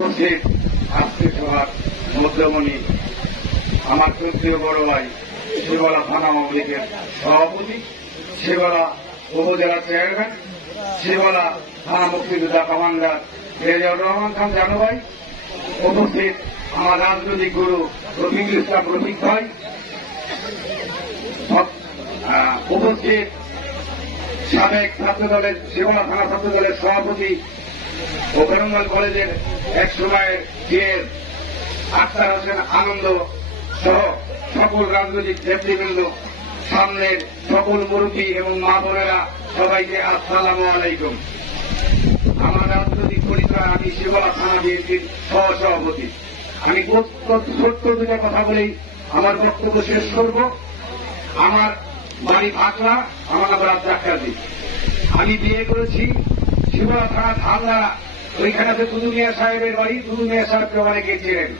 উপস্থিত আজকে সভার মধ্যমণি আমার শ্রদ্ধেয় বড় ভাই শিবলা থানা আওয়ামী লীগের সভাপতি, শিবলা উপজেলা চেয়ারম্যান, শিবলা থানা মুক্তিযোদ্ধা কমান্ডার রেজাউর রহমান খান জানু ভাই, উপস্থিত আমার রাজনৈতিক গুরু রফিকুল ইসলাম রফিক ভাই, উপস্থিত সাবেক ছাত্রদলের শিবলা থানা ছাত্রদলের সভাপতি ও বেঙ্গল কলেজের এক সময়ের জিএর আখতার হোসেন আনন্দ সহ সকল রাজনৈতিক নেতৃবৃন্দ, সামনের সকল মুরব্বী এবং মা বোনেরা, সবাইকে আসসালামু আলাইকুম। আমার রাজনৈতিক পরিচয়, আমি শিবলা থানা বিএনপির সহসভাপতি। আমি ছোট্ট দুটা কথা বলেই আমার বক্তব্য শেষ করব। আমার বাড়ি ভাকলা, আমার নাম রাজ্জাক কাজী। আমি বিয়ে করেছি শিবলা থানা ধানধারা, ওইখানে দুদু মিয়া সাহেবের বাড়ি। দুদু মিয়া সাহেবকে অনেকে ছিলেন।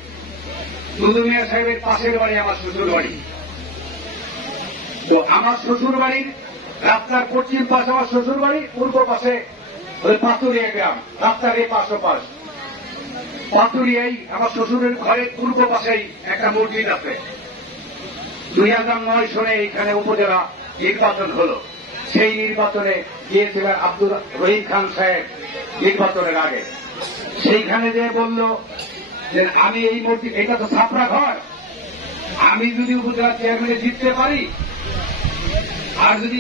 দুদু মিয়া সাহেবের পাশের বাড়ি আমার শ্বশুর বাড়ি। তো আমার শ্বশুর বাড়ির রাস্তার পশ্চিম পাশে আমার শ্বশুর বাড়ি, পূর্ব পাশে ওই পাতুরিয়া গ্রাম, রাস্তার এই পাশ পাতুরিয়াই আমার শ্বশুরের ঘরের পূর্ব পাশেই একটা মসজিদ আছে। 2009 সনে এইখানে উপজেলা নির্বাচন হল। সেই নির্বাচনে গিয়েছিলেন আব্দুর রহিম খান সাহেব নির্বাচনের আগে। সেইখানে যে বলল যে আমি এই মসজিদ, এটা তো ছাপড়া ঘর, আমি যদি উপজেলা চেয়ারম্যানে জিততে পারি আর যদি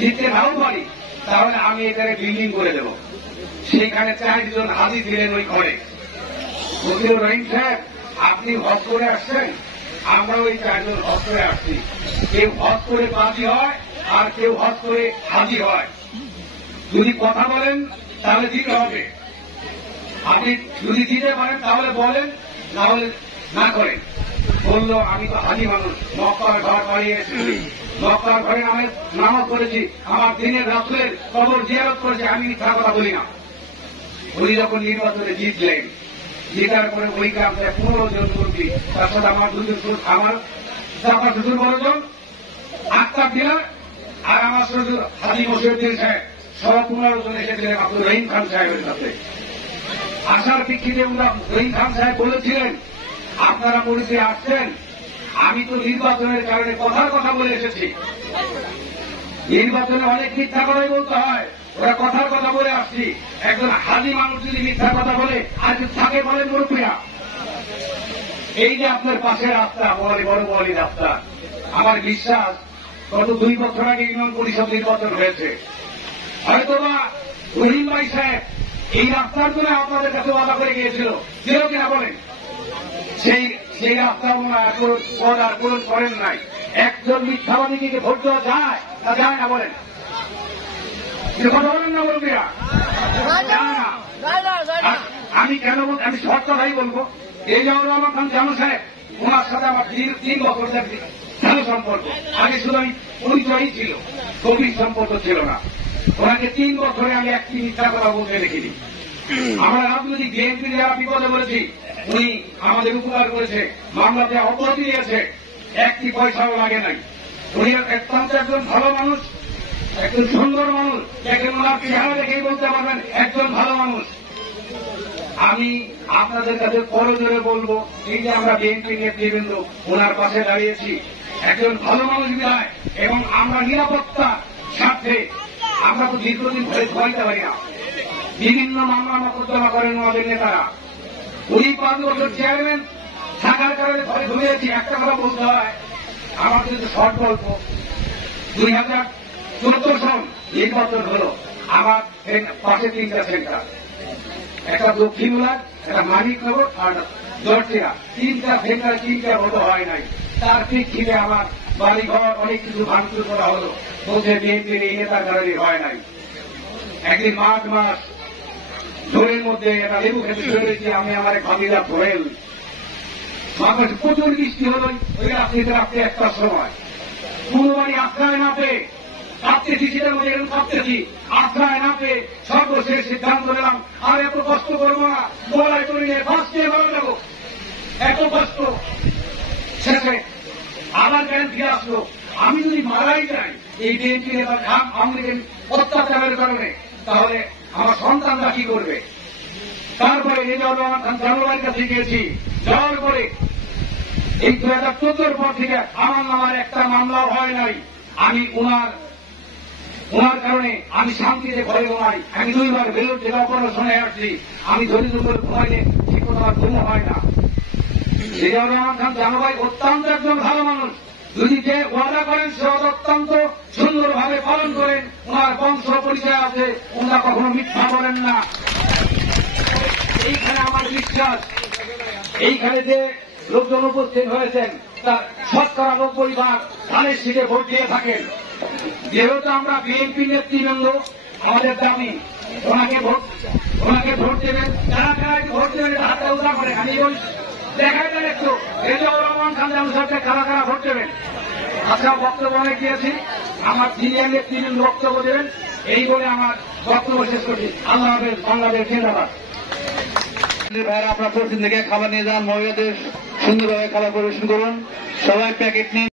জিততে নাও পারি তাহলে আমি এখানে বিল্ডিং করে দেব। সেইখানে 4 জন হাজির দিলেন ওই ঘরে। বলছিল রহিম সাহেব, আপনি হজ করে আসছেন, আমরা ওই 4 জন হজ করে আসছি। কেউ হজ করে বাদী হয় আর কেউ হজ করে হাজির হয়। যদি কথা বলেন তাহলে দিতে হবে, আপনি যদি দিতে পারেন তাহলে বলেন, না হলে না করেন। বললো আমি তো হাজি মানুষ, মক্কার ঘর বাড়িয়ে এসেছি, মক্কার ঘরে নামাজ পড়েছি, আমার দিনের রাসূলের কবর জিয়ারত করেছি, আমি মিথ্যা কথা বলি না। উনি যখন নির্বাচনে জিতলেন, জেতার পরে ওই গ্রাম থেকে 15 জন মুরব্বী, তার সাথে আমার আমার শ্বশুর বড় জন আক্তার ডিলার আর আমার শ্বশুর হাজি মশিউদ্দিন সাহেব সহ 15 জন এসেছিলেন আব্দুর রহিম খান সাহেবের সাথে। আসার প্রেক্ষিতে রহিম খান সাহেব বলেছিলেন, আপনারা পরিচে আসছেন, আমি তো নির্বাচনের কারণে কথার কথা বলে এসেছি। নির্বাচনে অনেক মিথ্যা কথাই বলতে হয়, ওরা কথার কথা বলে আসছি। একজন হাজি মানুষ যদি মিথ্যা কথা বলে আর থাকে বলে মুরব্বীরা। এই যে আপনার পাশে রাস্তা, বড় বড়ি রাস্তা, আমার বিশ্বাস গত 2 বছর আগে ইউনিয়ন পরিষদ নির্বাচন হয়েছে। হয়তোবা রহিম ভাই সাহেব এই রাস্তার জন্য আপনাদের কাছে ওয়াদা করে গিয়েছিল, ছিল কিনা বলেন? সেই রাস্তা ওনারা পূরণ করেন নাই। একজন মিথ্যাবাদীকে ভোট দেওয়া যায় তা যায় না বলেন? কথা বলেন না মুরব্বীরা? যায় না। আমি কেন বলছি, আমি শর্ট কথাই বলবো। রেজাউর রহমান খান জানু সাহেব, ওনার সাথে আমার 3 বছর ভালো সম্পর্ক। আগে শুধু আমি পরিচয়ই ছিল, গভীর সম্পর্ক ছিল না। ওনাকে 3 বছরে আমি একটি মিথ্যা কথা বলতে দেখিনি। আমরা রাজনৈতিক বিএনপি যারা বিপদে বলেছি, উনি আমাদের উপকার করেছে, মামলাতে অব্যাহতি দিয়েছে, একটি পয়সাও লাগে নাই। উনি অত্যন্ত একজন ভালো মানুষ, একজন সুন্দর মানুষ, দেখেন ওনার চেহারা দেখেই বলতে পারবেন একজন ভালো মানুষ। আমি আপনাদের কাছে করজোরে বলবো, এই যে আমরা বিএনপি নেতৃবৃন্দ ওনার পাশে দাঁড়িয়েছি, একজন ভালো মানুষ বিধায় এবং আমরা নিরাপত্তার স্বার্থে আমরা তো দীর্ঘদিন ধরে ধরাইতে পারি না। বিভিন্ন মামলা মোকদ্দমা করেন আমাদের নেতারা। উনি 5 বছর চেয়ারম্যান থাকার কারণে ঘরে ধরেছি। একটা কথা বলতে হয়, আমার কিন্তু শর্ট গল্প। 2014 সন নির্বাচন হল, আমার পাশে 3টা সেন্টার, একটা দক্ষিণমূলা, একটা মানিকনগর আর জর্জিয়া। 3টা সেন্টার, 3টা ভোট হয় নাই। তার প্রেক্ষিতে আমার বাড়িঘর অনেক কিছু ভাঙচুর করা হল, বলছে বিএনপির এই নেতার কারণে হয় নাই। একদিন মার্চ মাস জোরের মধ্যে একটা লেবু খেতে চলেছি আমি, আমার ভাবিরা ধরেল প্রচুর বৃষ্টি হল ওই রাত্রিতে, রাত্রে 1টার সময়। পুরো বাড়ি আশ্রয় না পেয়ে কাঁপতেছি, শীতের মধ্যে এরকম কাঁপতেছি, আশ্রয় না পেয়ে সর্বশেষ সিদ্ধান্ত নিলাম আর এত কষ্ট করবো না, বলাই করে নিয়ে বাস নিয়ে মারা যাবো। এত কষ্ট শেষে আবার কেন ফিরে আসলো। আমি যদি মারাই যাই এই বিএনপি নেতা আওয়ামী লীগের অত্যাচারের কারণে, তাহলে আমার সন্তানরা কি করবে? তারপরে রেজাউর রহমান খান জানুয়ারির কাছে গিয়েছি, যাওয়ার পরে এই 2014 পর থেকে আমার নামার একটা মামলাও হয় নাই। আমি ওনার কারণে আমি শান্তিতে ঘরে ঘুমাই। আমি 2 বার বেলুর জেলা অপারেশনে আসছি। আমি ধরিত করে ঘুমাইলে ঠিক মতো আমার ঘুম হয় না। রেজাউর রহমান খান জানুয়ারি অত্যন্ত একজন ভালো মানুষ। যদি যে ওয়াদা করেন সে অত্যন্ত সুন্দরভাবে পালন করেন। ওনার বংশ পরিচয় আছে, ওনারা কখনো মিথ্যা বলেন না। এইখানে আমার বিশ্বাস, এইখানে যে লোকজন উপস্থিত হয়েছেন তার 90% ধানের সিটে ভোট দিয়ে থাকেন। যেহেতু আমরা বিএনপি নেতৃবৃন্দ, আমাদের দাবি ওনাকে ভোট দেবেন। যারা ভোট দেবেন হাতটা উদা করে আমি বলি দেখাই দেন একটু রেজাউর রহমান খান সাহেবকে কারা কারা ভোট দেবেন। আচ্ছা, বক্তব্য অনেক দিয়েছি, আমার সিনিয়র নেতৃবৃন্দ বক্তব্য দেবেন। এই বলে আমার বক্তব্য শেষ করছি। আল্লাহ হাফেজ, বাংলাদেশ জিন্দাবাদ। ভাইরা আপনার পশ্চিম থেকে খাবার নিয়ে যান, মহিলাদের সুন্দরভাবে খাবার পরিবেশন করুন, সবাই প্যাকেট নিন।